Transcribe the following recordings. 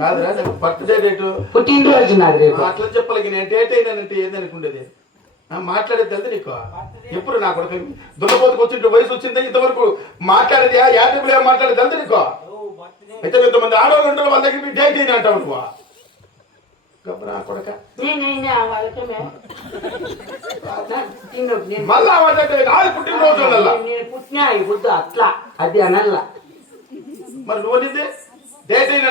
కాదురా birthday date పుట్టినరోజు నాది రేపు. అట్లా చెప్పాలి నేను డేట్ అయినానంటే ఏదనుకుండేది మాట్లాడేది తెలుసు నీకు ఎప్పుడు నా కొడుకు దున్నపోతుకు వచ్చింటే వయసు వచ్చిందా ఇంతవరకు మాట్లాడేది యాదవులు ఏం మాట్లాడేది తెలుసు నీకు అయితే ఇంతమంది ఆడవాళ్ళు ఉంటారు వాళ్ళ దగ్గర డేట్ అయినా అంటావు నువ్వు గబ్బరా కొడక మళ్ళా పుట్టినరోజు పుట్టినా ఇప్పుడు అట్లా అది అనల్లా మరి నువ్వు అనేది డేట్ అయిన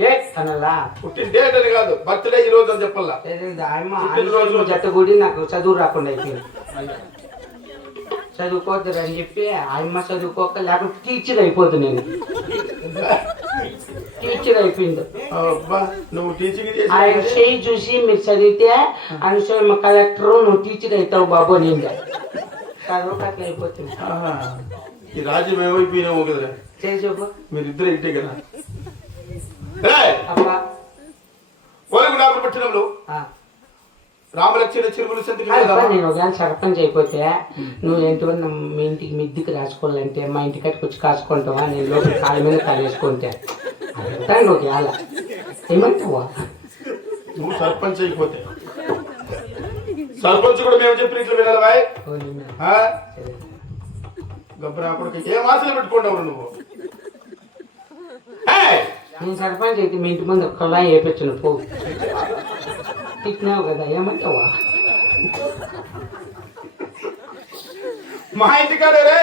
డేట్ అనల్లా పుట్టిన డేట్ అని కాదు బర్త్డే ఈ రోజు అని చెప్పాలా పుట్టినరోజు జట్టు కూడి నాకు చదువు రాకుండా అయిపోయింది. చదువుకోవద్దు అని చెప్పి ఆయమ్మ చదువుకోక లేకపోతే టీచర్ అయిపోతుంది. నేను టీచర్ అయిపోయింది. నువ్వు టీచింగ్ ఆయన చేయి చూసి మీరు చదివితే ఆయన కలెక్టర్ నువ్వు టీచర్ అవుతావు బాబు అని చదువుకు అట్లా అయిపోతుంది. ఈ రాజ్యం ఏమైపోయినావు కదా చేసు మీరిద్దరు ఇంటే కదా అబ్బా పట్టణంలో రామలక్ష్మణ చెరువులు నేను ఒకవేళ సర్పంచ్ అయిపోతే నువ్వు ఏంటో మీ ఇంటికి మిద్దికి రాసుకోవాలంటే మా ఇంటి కట్టుకు వచ్చి కాసుకుంటావా నేను లోపల కాళ్ళ మీద కాలు వేసుకుంటే అంటాను ఒకవేళ ఏమంటావా నువ్వు సర్పంచ్ అయిపోతే సర్పంచ్ కూడా మేము చెప్పిన ఇట్లా వినాలి బాయ్ గబ్బరా కొడుకు ఏం ఆశలు పెట్టుకుంటావు నువ్వు నేను సర్పంచ్ అయితే మీ ఇంటి ముందు కుళాయి వేపించను పో తిట్టినావు కదా ఏమంటావా మా ఇంటికాడే రే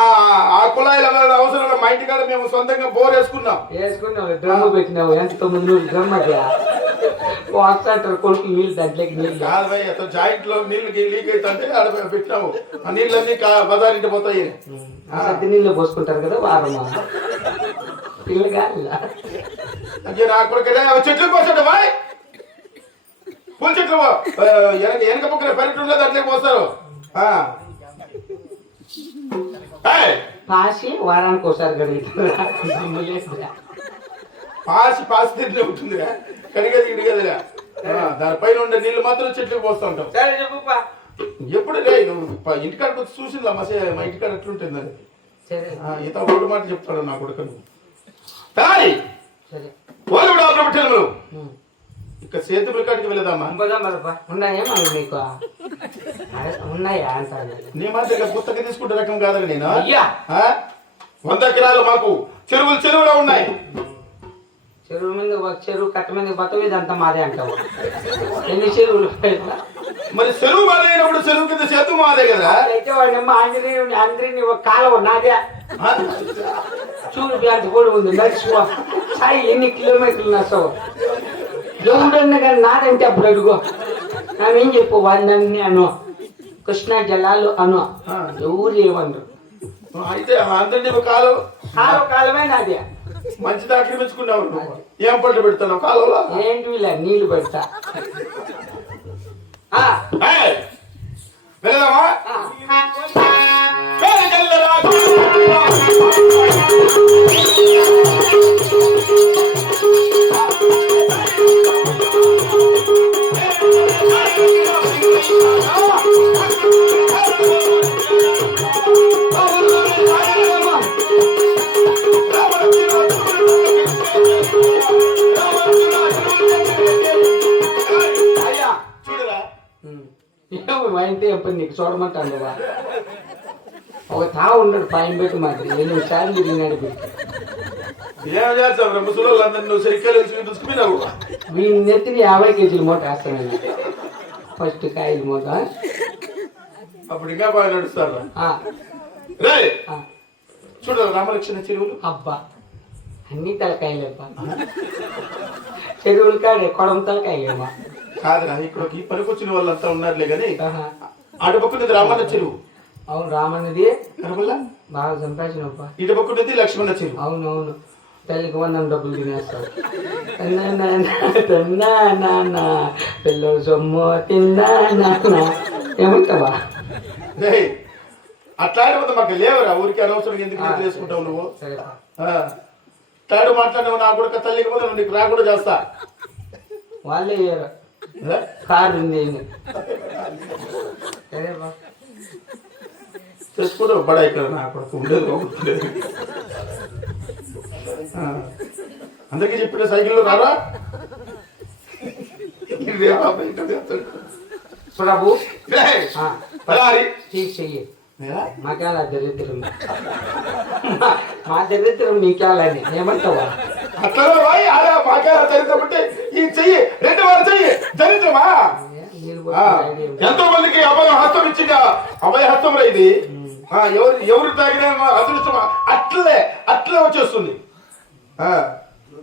ఆ కుళాయిల అవసరం మా ఇంటికాడ మేము సొంతంగా బోర్ వేసుకున్నావు డ్రమ్ము పెట్టినావు ఎంత 9 రోజులు డ్రమ్ అది వాటర్ కొడుకు నీళ్ళు దాంట్లోకి నీళ్ళు కాదు భయ్ అతను జాయింట్ లో నీళ్ళు లీక్ అవుతుంటే ఆడ పెట్టినావు ఆ నీళ్ళన్నీ బజారింటి పోతాయి సద్ది నీళ్ళు పోసుకుంటారు కదా వారమా పిల్లగా నా కొడుకు చెట్లు పోసాడు బాయ్ పూల చెట్లు వెనక పక్కన పెరటి ఉండదు అట్లే పోస్తారు పాసి వారానికి ఒకసారి కడుగుతారు పాసి తిరిగి ఉంటుంది కడిగేది ఇడిగేదిరా దానిపైన ఉండే నీళ్ళు మాత్రం చెట్లకు పోస్తూ ఉంటాం ఎప్పుడు లే నువ్వు ఇంటికాడికి వచ్చి చూసిందా మా ఇంటికాడ ఎట్లుంటుంది అది ఈత ఒకటి మాట చెప్తాడు నా కొడుకు పెట్టాను ఇక సేతుల కాడికి వెళ్ళదామా ఉన్నాయా మరి మీకు ఉన్నాయా అంటారు నీ మాట పుస్తకం తీసుకుంటే రకం కాదని నేను 100 ఎకరాలు మాకు చెరువులో ఉన్నాయి. చెరువు మీద చెరువు కట్ట మీద బత మీద అంతా మాదే అంటావు. ఎన్ని చెరువులు మరి చెరువు మాదే అయినప్పుడు చెరువు కింద సేతు మాదే కదా అయితే వాడినమ్మ ఆంధ్రీని ఒక కాలువ నాదే చూడు అంత కూడా ఉంది నడిచిపో సాయి ఎన్ని కిలోమీటర్లు నష్టం ఎవడన్నా కానీ నాదంటే అప్పుడు అడుగు నామేం చెప్పు వాళ్ళని అను కృష్ణా జలాలు అను ఎవరు ఏమన్నారు అయితే అందరి కాలమే నాదే మంచి దాంట్లో మెచ్చుకున్నావు ఏం పంట పెడతావు కాలంలో ఏంటి వీళ్ళ నీళ్లు పెడతా వెళ్దామా అయితే ఎప్పుడు నీకు చూడమంటాను ఒక తా ఉండడు పైన పెట్టి మాది 8 సార్లు తిరిగినాడు ఏం చేస్తావు ముసలోళ్ళందరూ నువ్వు సరిగ్గా చూసుకున్నావు వీళ్ళ నెత్తిని 50 కేజీల మూట వేస్తాను ఫస్ట్ కాయల మూట అప్పుడు ఇంకా బాగా నడుస్తారు చూడ రామలక్ష్మణ చెరువులు అబ్బా అన్ని తలకాయలేబ్బా చెరువులు కాడే కొడం తలకాయలేమా కాదురా ఇక్కడ ఈ పనికొచ్చిన వాళ్ళంతా ఉన్నారులే కానీ అటు పక్కనది రామన్న చెరువు అవును రామన్నది కనబల్లా బాగా సంపాదించినప్ప ఇటు పక్కనది లక్ష్మణ చెరువు అవునవును తల్లికి 100 డబ్బులు తినేస్తావు పిల్లలు సొమ్ము తిన్నా ఏమంటావా అట్లాంటి మాకు లేవరా ఊరికి అనవసరం ఎందుకు చేసుకుంటావు నువ్వు తాడు మాట్లాడినావు నా కొడుకు తల్లికి పోతే నీకు రా కూడా చేస్తా వాళ్ళే కారు ఉంది తెచ్చుకుంటావు బడా ఇక్కడ నా కొడుకు ఉండేది అందరికీ చెప్పిన సైకిల్లో రారా ఇదే బాబు ఇంకా చేస్తాడు. ప్రభు రేయ్, ఆ, పరారి. చెయ్యి మాకేలా దరిద్రం మా దరిద్రం నీకేలని ఏమంటావా? అట్లా పోయి ఆడా మాకేలా దరిద్రం అంటే ఈ చెయ్యి 2 వారు చెయ్యి దరిద్రమా? ఎంతో మందికి అభయ హస్తం ఇచ్చింది, అభయ హస్తం ఇది. ఎవరు తాగినా అదృష్టమా? అట్లే వచ్చేస్తుంది.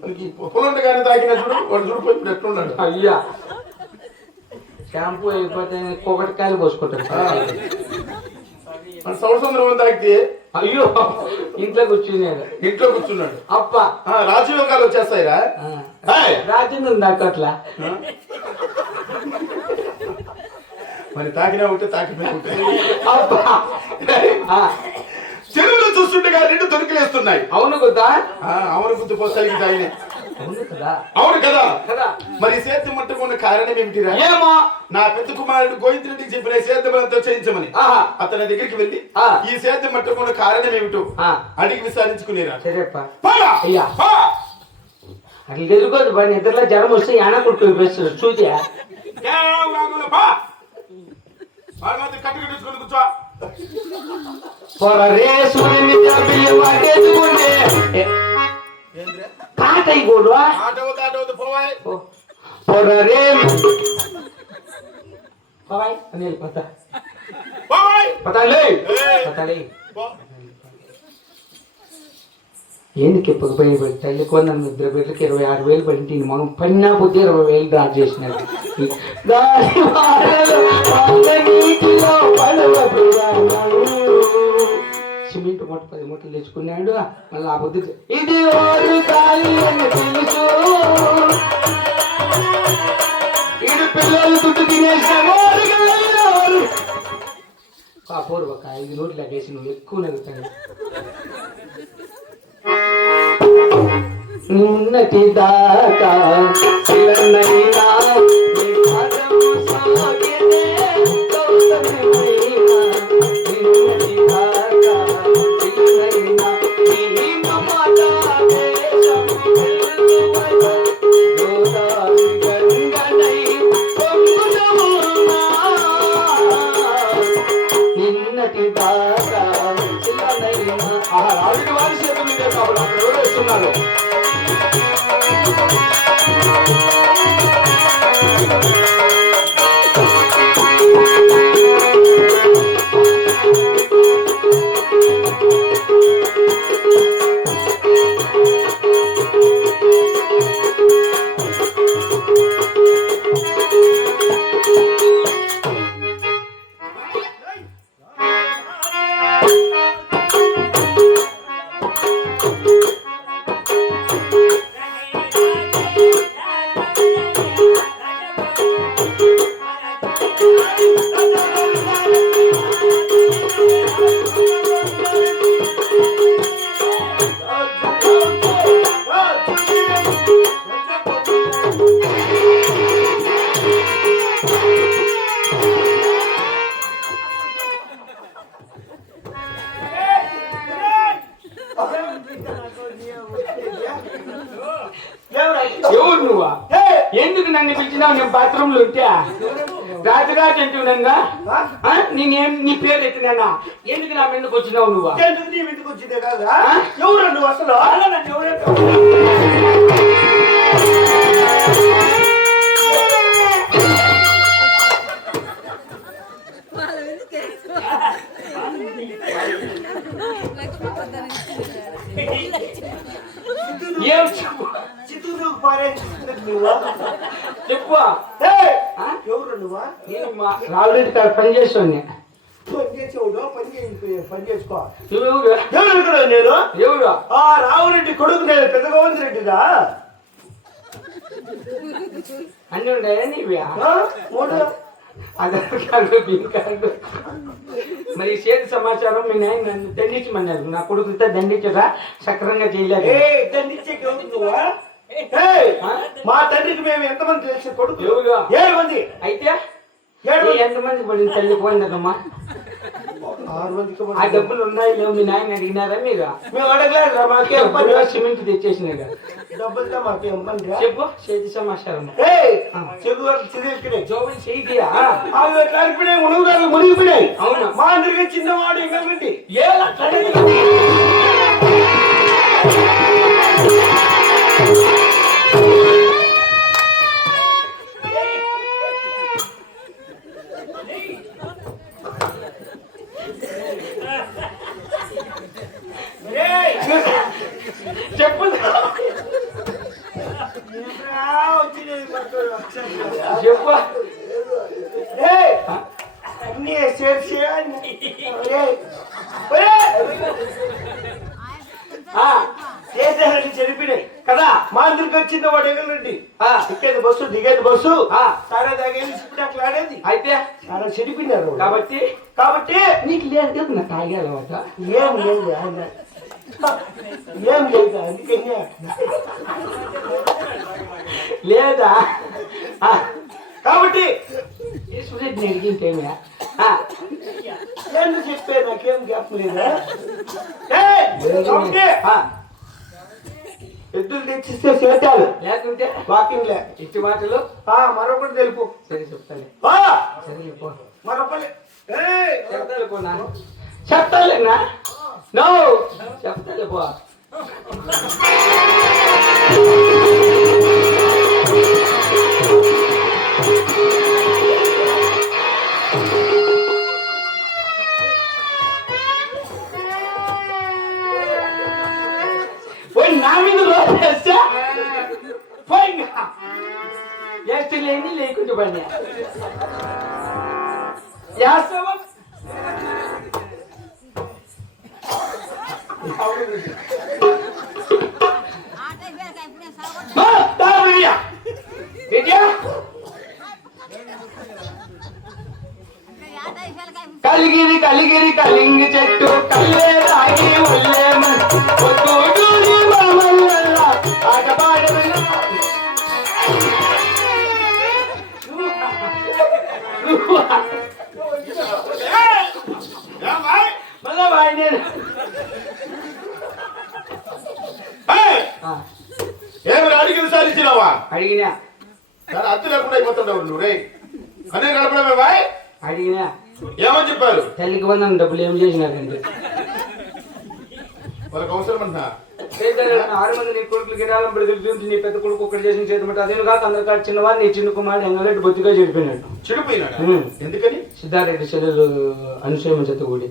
మనకి పొలండి కానీ తాగిన చూడు వాడు చూడిపోయి ఇప్పుడు ఎట్లున్నాడు. అయ్యా షాంపూ అయిపోతే కొబ్బరికాయలు పోసుకుంటారు. మన సంవత్సరం తాగితే అయ్యో ఇంట్లో కూర్చున్నాడు. ఇంట్లో కూర్చున్నాడు. అప్ప రాజయోగాలు వచ్చేస్తాయిరా. రాజు నాకు అట్లా మరి తాకినా ఉంటే తాకినా ఉంటే అబ్బా చెరువులో చూస్తుంటే రెండు దొరికిలేస్తున్నాయి. అవును కదా? అవును గుర్తు పోస్తాయి తాగినాయి. అవును కదా? అవును కదా? కదా. మరి సేద్యం మట్టుకున్న కారణం ఏమిటిరా? ఏమో నా పెద్ద కుమారుడు గోవిందరెడ్డికి చెప్పిన సేద్యమంతా చేయించమని అతని దగ్గరికి వెళ్ళి ఈ సేద్యం మట్టుకున్న కారణం ఏమిటో అడిగి విచారించుకునేరా. సరేప్పా అయ్యా అట్లా తిరుగుతుంది బాగా నిద్రలో జ్వరం వస్తే యాన కొట్టు వేస్తారు చూద్యా కట్టుకట్టుకుని కూర్చో. కాటయ్యకూడదు పోవాయి పొరరే పోవాయి అని వెళ్ళిపోతా పతాలే పతాలే ఎందుకు ఇప్పుడు పోయి తల్లి కొన్న ఇద్దరు బిడ్డలకి 26,000 పడింది. మగం పన్నా పొద్దు 20,000 డ్రా చేసినాడు. సిమెంట్ మూట 10 మూటలు తెచ్చుకున్నాడు. మళ్ళీ ఆ పొద్దు ఇది ఇది పిల్లలు దుడ్డు తినేసాము. కాపూర్ ఒక 5 నోట్లు లగేసి నువ్వు ఎక్కువ నవ్వుతాను. నిన్నటి దాకా చిరనైనా నిన్నటి దాకా చిరనైనా నిన్నటి దాకా చిరనైనా ఆవిడ వారి చేతులు కాబట్టి అక్కడ ఎవరు వేస్తున్నారు. ఎవరు నువ్వా? ఎందుకు నన్ను పిలిచినావు? నేను బాత్రూమ్ లో ఉంటే రాజురాజు అంటున్నా. నేనేం నీ పేరు ఎత్తినా? ఎందుకు నా మీదకి వచ్చినావు నువ్వు? ఎవరు నువ్వు అసలు? ఏం చెప్పు చిత్తూరు పారే నువ్వా? చెప్పు. ఎవరు నువ్వా? నేను మా రావులరెడ్డి కాడ పని చేస్తాను. పని చేసేవాడు పని చేసుకో. నువ్వెవరు? ఎవరు నేను? ఎవరు? రావురెడ్డి కొడుకు నేను పెద్ద గోవింద్ రెడ్డిదా. అన్నీ ఉన్నాయా నీవి? Aadhaar card pin card. మరి చేతి సమాచారం మీ నాయన నన్ను దండించమన్నారు. నా కొడుకుతో దండించగా సక్రంగా చేయలేదు. మా తండ్రికి మేము ఎంతమంది తెలిసిన కొడుకు? 7 మంది. అయితే ఎంతమంది పడింది తల్లి పోయిందమ్మా? 6 మందికి ఆ డబ్బులు ఉన్నాయి లేవు మీ నాయన అడిగినారా మీరు? మేము అడగలేదు మాకేం పని సిమెంట్ తెచ్చేసినాగా డబ్బులతో మాకేం పని చెప్పు చేతి సమాచారం చెగు చిరిగిపోయినాయి జోబులు చేయిదియా కాలిపోయినాయి మునుగుదారులు మునిగిపోయినాయి అవును మా అందరికీ చిన్నవాడు ఇంకండి ఏలా చెప్పు చెప్పు అన్నీ చేసి చేసేయాలని చెడిపినాయి కదా మా అందరికి వచ్చింది వాడు ఎగలండి ఎక్కేది బస్సు దిగేది బస్సు తాగే తాగేది ఇప్పుడు అట్లా ఆడేది అయితే చాలా చెడిపినారు కాబట్టి నీకు లేదు కదా నా తాగే అలవాట ఏం లేదు ఆయన ఏం లేదు అందుకనే లేదా కాబట్టి సురేష్ అడిగింటేమే నేను చెప్పే నాకేం గ్యాప్ లేదా ఎద్దులు తెచ్చిస్తే చేతాలు లేకుంటే వాకింగ్ లే ఇచ్చి మాటలు మరొకటి తెలుపు సరే చెప్తాలే సరే చెప్పు మరొకటి చెప్తాలే పోనా చెప్తాలేనా నో చెప్తాలే పో నా మీద రోజు వేస్తా ಎಷ್ಟು లేని లేకుంటే పని చేస్తావా కలిగిరి కలిగిరి కలింగి చెట్టు కల్లే రాగి ఒళ్ళే ఏమి అడిగిన సాధించినావా? అడిగినా అత్తు లేకుండా అయిపోతుండవు నువ్వు రే అనే గడపడమే బాయ్. అడిగినా ఏమని చెప్పారు? తల్లికి వందన డబ్బులు ఏం చేసినారండి వాళ్ళకి అవసరం అంటున్నా 6 మంది నీ కొడుకులు గిరాలం బ్రదులు నీ పెద్ద కొడుకు ఒకటి చేసిన చేతమంటే అదే కాక అందరికాడు చిన్నవాడు నీ చిన్న కుమారుడు ఎంగలెడ్డి బొత్తిగా చెడిపోయినాడు. చెడిపోయినాడు ఎందుకని? సిద్ధారెడ్డి చెల్లెలు అనుసూయమ చేత కూడి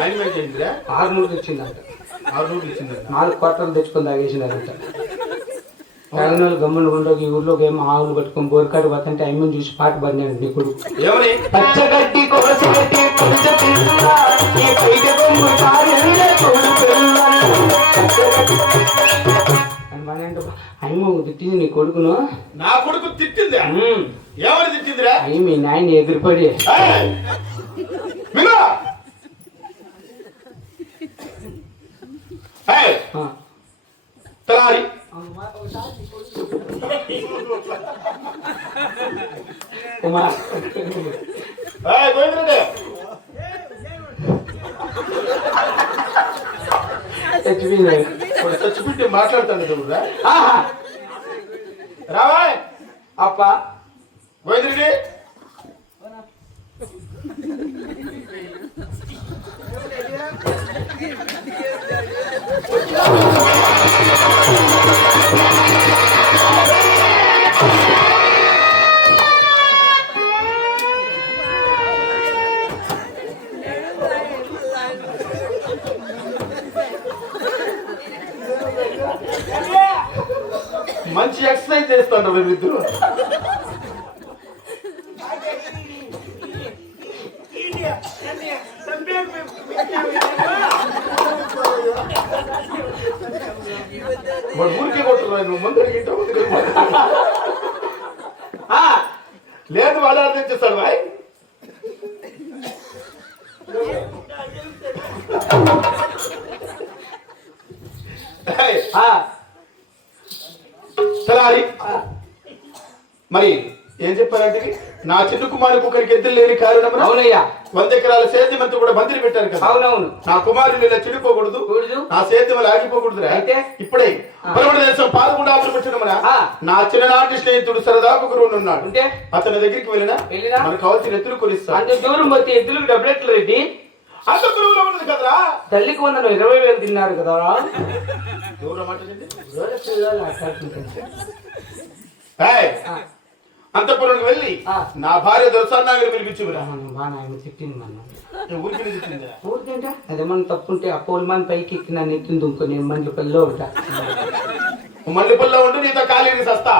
ఆయన మీద చేయిందిరా 600 ఇచ్చిందంట. 600 ఇచ్చిందంట. 4 కొట్టలు తెచ్చుకొని తాగేసినారంట. తాగిన వాళ్ళు గమ్మున ఉండవు. ఈ ఊర్లోకి ఏమో ఆవులు పట్టుకొని బోరికాడు పోతుంటే అమ్మని చూసి పాట పడినాడు నీ కొడుకు. ఏమని? పచ్చగడ్డి కోసగడ్డి కొంచె పిల్ల ఈ పైక బొమ్మ కారెళ్ళే తోడు పిల్ల అమ్మ తిట్టింది నీ కొడుకును. నా కొడుకు తిట్టిందా? ఏమని తిట్టిందిరా? అయ్యి మీ నాయన ఎగిరిపడి తలారి కుమార్ గోవిందరెడ్డి చచ్చిపోతే మాట్లాడుతాను రావా అప్ప గోవిందరెడ్డి మంచి ఎక్సర్సైజ్ చేస్తాను మేమిద్దరు. ఊరికే కొట్టున్నా నువ్వు ముందు లేదు వాడు అర్థం చేస్తాడు బాయ్. సరే మరి ఏం చెప్పారంటే నా చిన్న కుమారి కుక్కరికి ఎద్దులు లేని కారణం అవునయ్యా 100 ఎకరాల సేద్యమంతా కూడా మందిరి పెట్టారు కదా. అవునవును. నా కుమారుని ఇలా చెడిపోకూడదు, నా సేద్యం ఆగిపోకూడదు. అయితే ఇప్పుడే పరమణ దేశం పాల్గొండా పుట్టిన నా చిన్ననాటి స్నేహితుడు సరదాపు గురువు ఉన్నాడు. అతని దగ్గరికి వెళ్ళినా మనకు కావాల్సిన ఎద్దులు కొనిస్తా. అంత దూరం పోతే ఎద్దులకు డబ్బులు ఎట్లా రెడ్డి? అంత గురువులో ఉన్నది కదరా. తల్లికి 120,000 తిన్నారు కదా. దూరం అంటే ఏయ్, అంతపురంకి వెళ్ళి నా భార్య దొరసాన్ని పిలిపించురా. తిట్టింది మనం ఊరికి తిట్టిందిరా. ఊరికేంటా అదేమన్నా తప్పుంటే ఆ పోలి మన పైకి ఎక్కిన నెత్తింది ఇంకో నేను మంచి పల్లెలో ఉంటా. మల్లెపల్లిలో ఉంటూ నీతో ఖాళీ సస్తా.